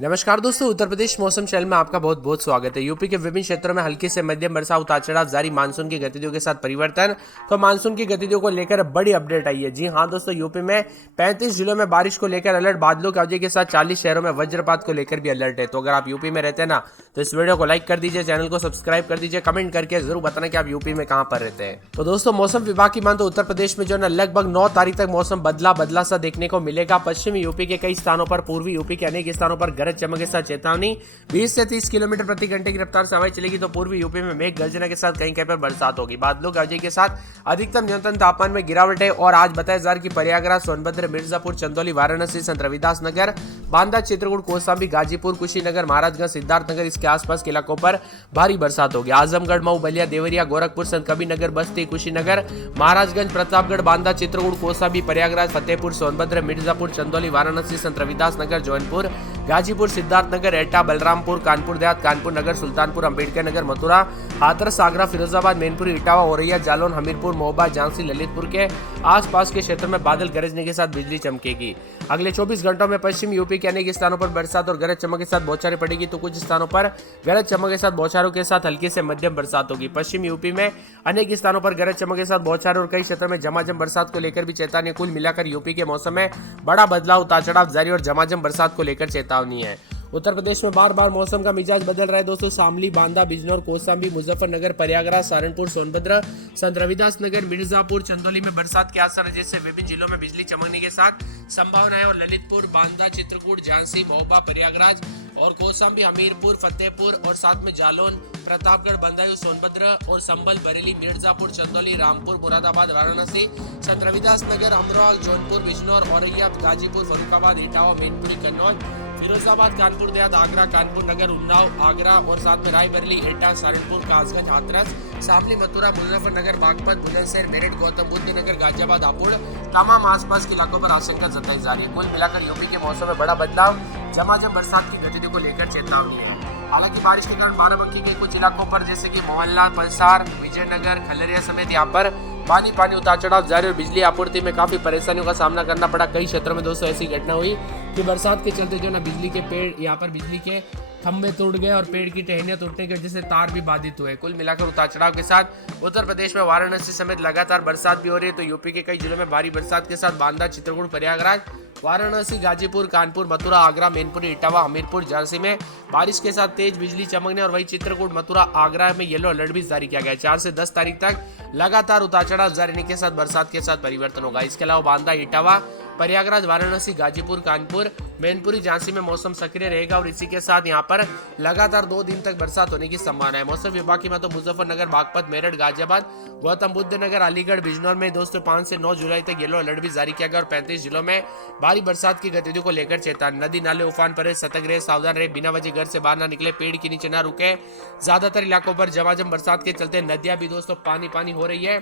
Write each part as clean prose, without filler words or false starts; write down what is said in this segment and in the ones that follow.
नमस्कार दोस्तों, उत्तर प्रदेश मौसम चैनल में आपका बहुत बहुत स्वागत है। यूपी के विभिन्न क्षेत्रों में हल्की से मध्यम वर्षा, उतार चढ़ाव जारी, मानसून की गतिविधियों के साथ परिवर्तन। तो मानसून की गतिविधियों को लेकर बड़ी अपडेट आई है। जी हां दोस्तों, यूपी में 35 जिलों में बारिश को लेकर अलर्ट, बादलों की अवधि के साथ 40 शहरों में वज्रपात को लेकर भी अलर्ट है। तो अगर आप यूपी में रहते हैं ना, तो इस वीडियो को लाइक कर दीजिए, चैनल को सब्सक्राइब कर दीजिए, कमेंट करके जरूर बताना कि आप यूपी में कहां पर रहते हैं। तो दोस्तों, मौसम विभाग की मान तो उत्तर प्रदेश में जो है ना, लगभग 9 तारीख तक मौसम बदला बदला सा देखने को मिलेगा। पश्चिमी यूपी के कई स्थानों पर, पूर्वी यूपी के अनेक स्थानों पर गरज चमक के साथ चेतावनी। 20 से 30 किलोमीटर प्रति घंटे की रफ्तार से हवाएं चलेगी। तो पूर्वी यूपी में मेघ गर्जना के साथ कहीं कहीं पर बरसात होगी। बादलों की अवधि के साथ अधिकतम न्यूनतम तापमान में गिरावट है। और आज बताया जा रहा है कि प्रयागराज, सोनभद्र, मिर्जापुर, चंदौली, वाराणसी, संत रविदास नगर, बांदा, चित्रकूट, कौशाम्बी, गाजीपुर, कुशीनगर, महाराजगंज, सिद्धार्थनगर, इसके आसपास के इलाकों पर भारी बरसात होगी। आजमगढ़, मऊ, बलिया, देवरिया, गोरखपुर, संत कबीरनगर, बस्ती, कुशीनगर, महाराजगंज, प्रतापगढ़, बांदा, चित्रकूट, कौशाम्बी, प्रयागराज, फतेहपुर, सोनभद्र, मिर्जापुर, चंदौली, वाराणसी, संत रविदास नगर, जौनपुर, गाजीपुर, सिद्धार्थनगर, एटा, बलरामपुर, कानपुर देहात, कानपुर नगर, सुल्तानपुर, अंबेडकर नगर, मथुरा, हाथरस, आगरा, फिरोजाबाद, मैनपुरी, इटावा, औरैया, जालौन, हमीरपुर, महोबा, झांसी, ललितपुर के आसपास के क्षेत्रों में बादल गरजने के साथ बिजली चमकेगी। अगले 24 घंटों में पश्चिम यूपी के अनेक स्थानों पर बरसात और गरज चमक के साथ बौछारें पड़ेगी। तो कुछ स्थानों पर गरज चमक के साथ बौछारों के साथ हल्की से मध्यम बरसात होगी। पश्चिम यूपी में अनेक स्थानों पर गरज चमक के साथ बौछारें और कई क्षेत्रों में झमाझम बरसात को लेकर भी चेतावनी। कुल मिलाकर यूपी के मौसम में बड़ा बदलाव, उतार चढ़ाव जारी और झमाझम बरसात को लेकर चेतावनी है। उत्तर प्रदेश में बार बार मौसम का मिजाज बदल रहा है दोस्तों। शामली, बांदा, बिजनौर, कौशाम्बी, मुजफ्फरनगर, प्रयागराज, सहारनपुर, सोनभद्र, संत रविदास नगर, मिर्जापुर, चंदौली में बरसात के आसार है, जिससे विभिन्न जिलों में बिजली चमकने के साथ संभावना है। और ललितपुर, बांदा, चित्रकूट, झांसी, महोबा, प्रयागराज और कौशाम्बी, हमीरपुर, फतेहपुर और साथ में जालौन, प्रतापगढ़, बदायूं, सोनभद्र और संभल, बरेली, मिर्जापुर, चंदौली, रामपुर, मुरादाबाद, वाराणसी, संत रविदास नगर, अमरोहा, जौनपुर, बिजनौर, औरैया, गाजीपुर, फर्रुखाबाद, इटावा, मैनपुरी, कन्नौज, फिरोजाबाद, कानपुर देहात, आगरा, कानपुर नगर, उन्नाव, आगरा और साथ में रायबरेली, एटा, सहारनपुर, कासगंज, हाथरस, शामली, मथुरा, मुजफ्फरनगर, बागपत, बुलंदशहर, मेरठ, गौतम बुद्ध नगर, गाजियाबाद, हापुड़, तमाम आसपास के इलाकों पर आशंका जताई जा रही है। कुल मिलाकर यूपी के मौसम में बड़ा बदलाव, झमाझम बरसात की गतिविधियों को लेकर चेतावनी है। हालांकि बारिश के कारण बाराबंकी के कुछ इलाकों पर जैसे कि मोहल्ला, पलसार, विजयनगर, खलरिया समेत यहाँ पर पानी उतार चढ़ाव जारी और बिजली आपूर्ति में काफी परेशानियों का सामना करना पड़ा। कई क्षेत्रों में दोस्तों ऐसी घटना हुई कि बरसात के चलते जो ना बिजली के पेड़, यहाँ पर बिजली के खंभे टूट गए और पेड़ की टहनियां टूटने की वजह से तार भी बाधित हुए। कुल मिलाकर उतार चढ़ाव के साथ उत्तर प्रदेश में वाराणसी समेत लगातार बरसात भी हो रही है। तो यूपी के कई जिलों में भारी बरसात के साथ बांदा, चित्रकूट, प्रयागराज, वाराणसी, गाजीपुर, कानपुर, मथुरा, आगरा, मैनपुरी, इटावा, हमीरपुर, झांसी में बारिश के साथ तेज बिजली चमकने और वही चित्रकूट, मथुरा, आगरा में येलो अलर्ट भी जारी किया गया है। 4 से 10 तारीख तक लगातार उतार चढ़ाव जारी रहने के साथ बरसात के साथ परिवर्तन होगा। इसके अलावा बांदा, इटावा, प्रयागराज, वाराणसी, गाजीपुर, कानपुर, मैनपुरी, झांसी में मौसम सक्रिय रहेगा और इसी के साथ यहाँ पर लगातार 2 दिन तक बरसात होने की संभावना है। मौसम विभाग की माने तो मुजफ्फरनगर, बागपत, मेरठ, गाजियाबाद, गौतम बुद्ध नगर, अलीगढ़, बिजनौर में दोस्तों 5 से 9 जुलाई तक येलो अलर्ट भी जारी किया गया और 35 जिलों में भारी बरसात की गतिविधियों को लेकर चेतावनी। नदी नाले उफान पर, सतर्क रहे, सावधान रहे, बिना वजह घर से बाहर ना निकले, पेड़ के नीचे ना रुके। ज्यादातर इलाकों पर झमाझम बरसात के चलते नदियां भी दोस्तों पानी हो रही है।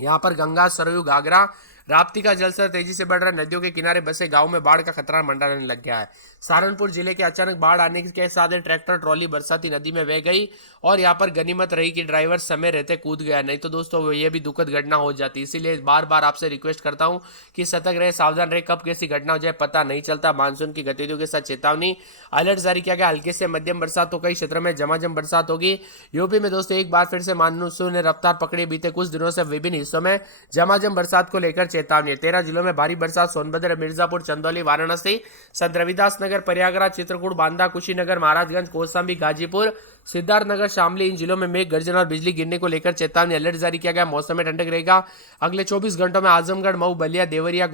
यहाँ पर गंगा, सरयू, घाघरा, राप्ती का जलस्तर तेजी से बढ़ रहा है। नदियों के किनारे बसे गांव में बाढ़ का खतरा मंडराने लग गया है। सहारनपुर जिले के अचानक बाढ़ आने के साथ ट्रैक्टर ट्रॉली बरसाती नदी में बह गई और यहाँ पर गनीमत रही कि ड्राइवर समय रहते कूद गया, नहीं तो दोस्तों ये भी दुखद घटना हो जाती। इसीलिए बार बार आपसे रिक्वेस्ट करता हूँ कि सतर्क रहे, सावधान रहे, कब कैसी घटना हो जाए पता नहीं चलता। मानसून की गतिविधियों के साथ चेतावनी, अलर्ट जारी किया गया। हल्के से मध्यम बरसात तो कई क्षेत्रों में झमाझम बरसात होगी। यूपी में दोस्तों एक बार फिर से मानसून ने रफ्तार पकड़ी। बीते कुछ दिनों से विभिन्न हिस्सों में झमाझम बरसात को लेकर चेतावनी है। 13 जिलों में भारी बरसात, सोनभद्र, मिर्जापुर, चंदौली, वाराणसी, संत रविदास नगर, प्रयागराज, चित्रकूट, बांदा, कुशीनगर, महाराजगंज, कौशाम्बी, गाजीपुर, सिद्धार्थनगर, शामली, इन जिलों में मेघ गर्जना और बिजली गिरने को लेकर चेतावनी, अलर्ट जारी किया गया। मौसम में ठंडक रहेगा। अगले 24 घंटों में आजमगढ़, मऊ, बलिया, देवरिया,